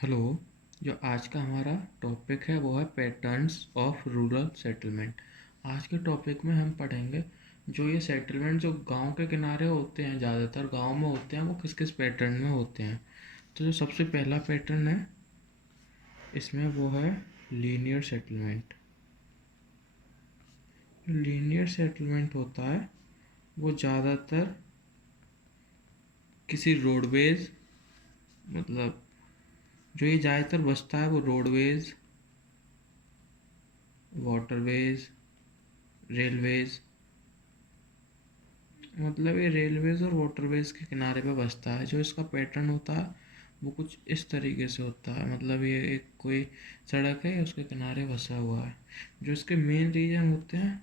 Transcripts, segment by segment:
Hello. जो आज का हमारा टॉपिक है वो है पैटर्न्स ऑफ रूरल सेटलमेंट। आज के टॉपिक में हम पढ़ेंगे जो ये सेटलमेंट जो गांव के किनारे होते हैं, ज़्यादातर गांव में होते हैं, वो किस किस पैटर्न में होते हैं। तो जो सबसे पहला पैटर्न है इसमें वो है लीनियर सेटलमेंट। लीनियर सेटलमेंट होता है वो ज़्यादातर किसी रोडवेज, मतलब जो ये ज़्यादातर बसता है वो रोडवेज, वाटरवेज, रेलवेज, मतलब ये रेलवेज और वाटरवेज के किनारे पे बसता है। जो इसका पैटर्न होता है वो कुछ इस तरीके से होता है, मतलब ये एक कोई सड़क है, उसके किनारे बसा हुआ है। जो इसके मेन रीजन होते हैं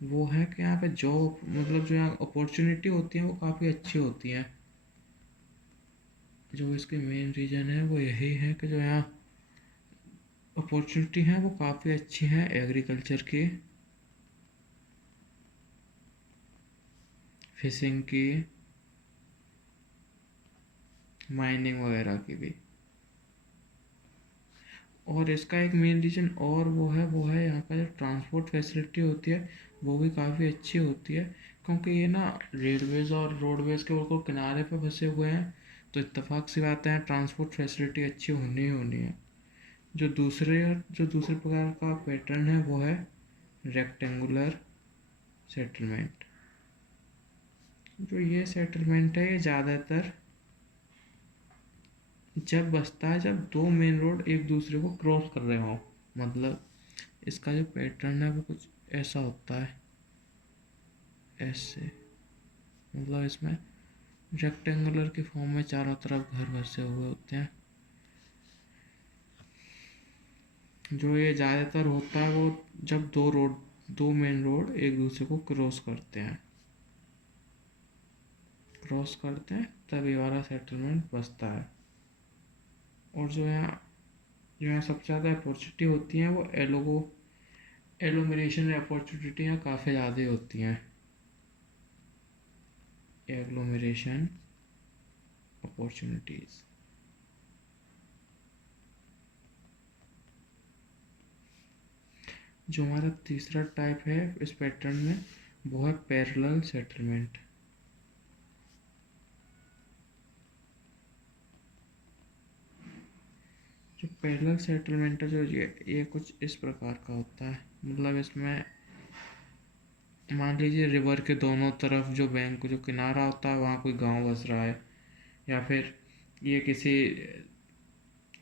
वो है कि यहाँ पे जॉब, मतलब जो यहाँ अपॉर्चुनिटी होती है वो काफ़ी अच्छी होती हैं। जो इसके मेन रीजन है वो यही है कि जो यहाँ अपॉर्चुनिटी है वो काफ़ी अच्छी हैं एग्रीकल्चर की, फिशिंग की, माइनिंग वगैरह की भी। और इसका एक मेन रीज़न और वो है यहाँ का जो ट्रांसपोर्ट फैसिलिटी होती है वो भी काफ़ी अच्छी होती है। क्योंकि ये ना रेलवेज़ और रोडवेज़ के बिल्कुल किनारे पे फंसे हुए हैं, तो इत्तेफाक सी बात है ट्रांसपोर्ट फैसिलिटी अच्छी होनी ही होनी है। जो दूसरे प्रकार का पैटर्न है वो है रेक्टेंगुलर सेटलमेंट। जो ये सेटलमेंट है ये ज़्यादातर जब बसता है जब दो मेन रोड एक दूसरे को क्रॉस कर रहे हों। मतलब इसका जो पैटर्न है वो कुछ ऐसा होता है, ऐसे, मतलब इसमें रेक्टेंगुलर की फॉर्म में चारों तरफ घर बसे हुए होते हैं। जो ये ज़्यादातर होता है वो जब दो मेन रोड एक दूसरे को क्रॉस करते हैं तब ये वाला सेटलमेंट बसता है। और जो यहाँ सबसे ज़्यादा अपॉर्चुनिटी होती हैं वो एलोमिनेशन अपॉर्चुनिटियाँ काफ़ी ज़्यादा होती हैं। Agglomeration opportunities. जो हमारा तीसरा टाइप है इस पैटर्न में वो है पैरेलल सेटलमेंट। जो पैरेलल सेटलमेंट है जो ये कुछ इस प्रकार का होता है, मतलब इसमें मान लीजिए रिवर के दोनों तरफ जो बैंक जो किनारा होता है वहाँ कोई गांव बस रहा है, या फिर ये किसी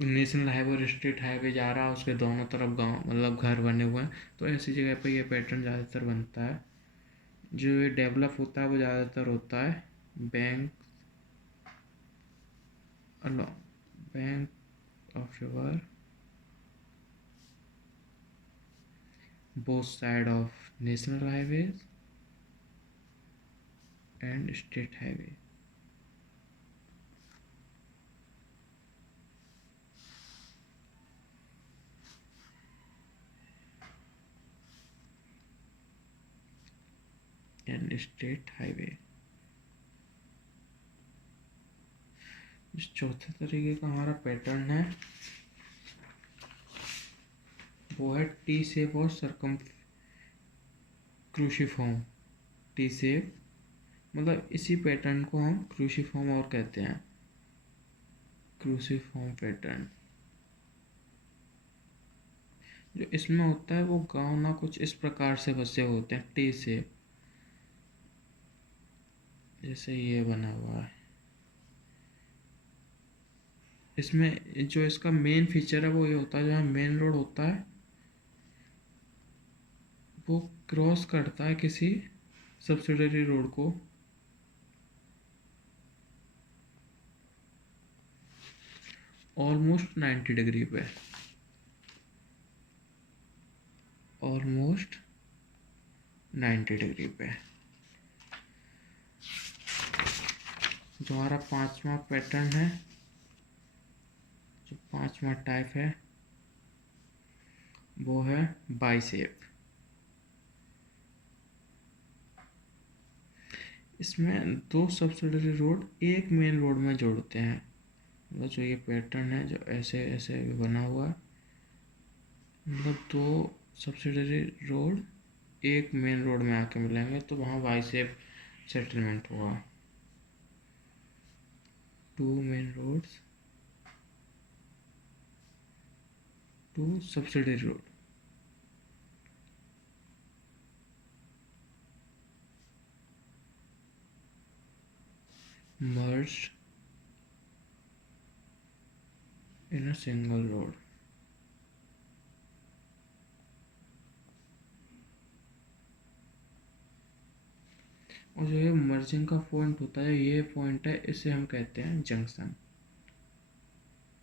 नेशनल हाईवे और स्टेट हाईवे जा रहा है, उसके दोनों तरफ गांव मतलब घर बने हुए हैं, तो ऐसी जगह पे ये पैटर्न ज़्यादातर बनता है। जो ये डेवलप होता है वो ज़्यादातर होता है bank bank of river both side of national highways and state highway। And state highway. इस चौथे तरीके का हमारा पैटर्न है वो है टी सेप और सरकम क्रूशिफॉर्म। टी सेप, मतलब इसी पैटर्न को हम क्रूशिफॉर्म और कहते हैं, क्रूशिफॉर्म पैटर्न। जो इसमें होता है वो गांव ना कुछ इस प्रकार से बसे होते हैं टी सेप, जैसे ये बना हुआ है। इसमें जो इसका मेन फीचर है वो ये होता है, जो मेन रोड होता है वो क्रॉस करता है किसी सब्सिडरी रोड को, ऑलमोस्ट 90 डिग्री पे, ऑलमोस्ट 90 डिग्री पे। जो हमारा पांचवा पैटर्न है, जो पांचवा टाइप है वो है बाइसेप। इसमें दो सब्सिडरी रोड एक मेन रोड में जोड़ते हैं, मतलब जो ये पैटर्न है जो ऐसे ऐसे बना हुआ है, मतलब दो सब्सिडरी रोड एक मेन रोड में आके मिलेंगे तो वहाँ वाई शेप सेटलमेंट हुआ। Two main roads, two subsidiary road, merged in a single road। और जो ये मर्जिंग का पॉइंट होता है, ये पॉइंट है, इसे हम कहते हैं जंक्शन।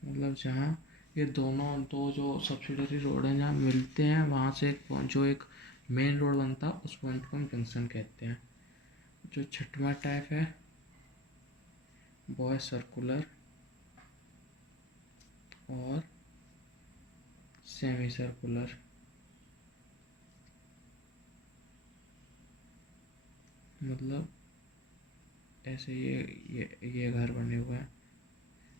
मतलब जहाँ ये दोनों दो जो सब्सिडरी रोड हैं जहाँ मिलते हैं, वहाँ से एक जो एक मेन रोड बनता है उस पॉइंट को हम जंक्शन कहते हैं। जो छठवां टाइप है वो है सर्कुलर और सेमी सर्कुलर। मतलब ऐसे ये घर बने हुए हैं,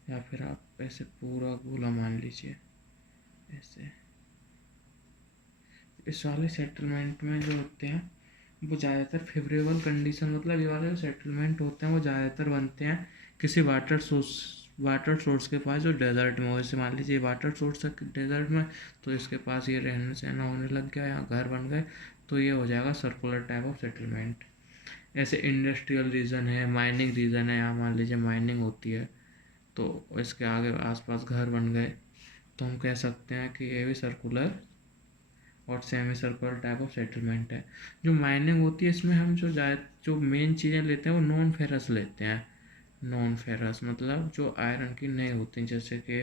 या फिर आप ऐसे पूरा गोला मान लीजिए ऐसे। इस वाले सेटलमेंट में जो होते हैं वो ज़्यादातर फेवरेबल कंडीशन, मतलब ये वाले जो सेटलमेंट होते हैं वो ज़्यादातर बनते हैं किसी वाटर सोर्स के पास जो डेजर्ट में हो। जैसे मान लीजिए वाटर सोर्स है डेजर्ट में, तो इसके पास ये रहना सहना होने लग गया, यहाँ घर बन गए, तो ये हो जाएगा सर्कुलर टाइप ऑफ सेटलमेंट। ऐसे इंडस्ट्रियल रीजन है, माइनिंग रीजन है, यहाँ मान लीजिए माइनिंग होती है तो इसके आगे आसपास घर बन गए, तो हम कह सकते हैं कि ये भी सर्कुलर और semi circular type of settlement है। जो माइनिंग होती है इसमें हम जो मेन चीज़ें लेते हैं वो नॉन फेरस लेते हैं। नॉन फेरस मतलब जो आयरन की नहीं होती, जैसे कि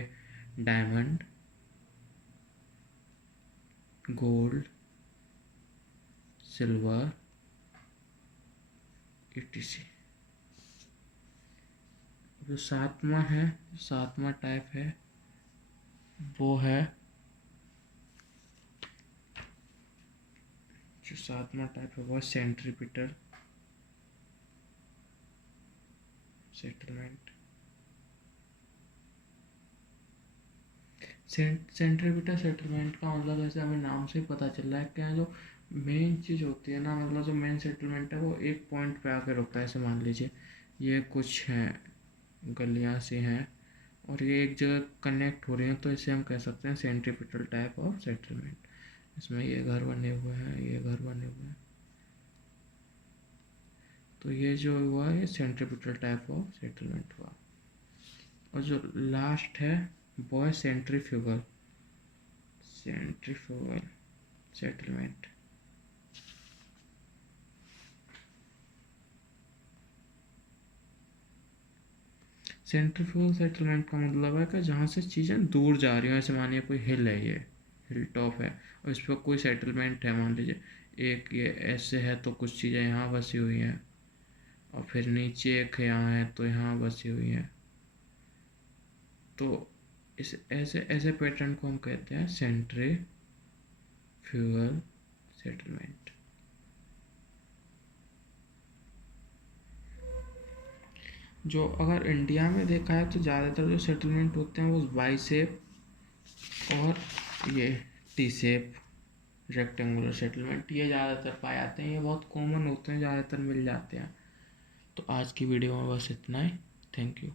डायमंड, गोल्ड, सिल्वर, etc। जो सातवां टाइप है वो है, जो सातवां टाइप है वो है सेंट्रीपिटल सेटलमेंट। सेंट्रीपिटल सेटलमेंट का मतलब ऐसे हमें नाम से ही पता चल रहा है क्या, जो मेन चीज़ होती है ना, मतलब जो मेन सेटलमेंट है वो एक पॉइंट पे आके रुकता है। ऐसे मान लीजिए ये कुछ हैं गलियाँ सी हैं और ये एक जगह कनेक्ट हो रही हैं, तो इसे हम कह सकते हैं सेंट्रीपिटल टाइप ऑफ सेटलमेंट। इसमें ये घर बने हुए हैं, ये घर बने हुए हैं, तो ये जो हुआ ये सेंट्रीपिटल टाइप ऑफ सेटलमेंट हुआ। और जो लास्ट है वो है सेंट्रीफ्यूगल सेटलमेंट। सेंट्रीफ्यूगल सेटलमेंट का मतलब है कि जहाँ से चीज़ें दूर जा रही हो। ऐसे मानिए कोई हिल है, ये हिल टॉप है और इस पर कोई सेटलमेंट है, मान लीजिए एक ये ऐसे है तो कुछ चीज़ें यहाँ बसी हुई हैं, और फिर नीचे एक यहाँ है तो यहाँ बसी हुई हैं। तो इस ऐसे ऐसे पैटर्न को हम कहते हैं सेंट्रीफ्यूगल सेटलमेंट। जो अगर इंडिया में देखा है तो ज़्यादातर जो सेटलमेंट होते हैं वो वाई शेप और ये टी शेप रेक्टेंगुलर सेटलमेंट, ये ज़्यादातर पाए जाते हैं, ये बहुत कॉमन होते हैं, ज़्यादातर मिल जाते हैं। तो आज की वीडियो में बस इतना ही। Thank you.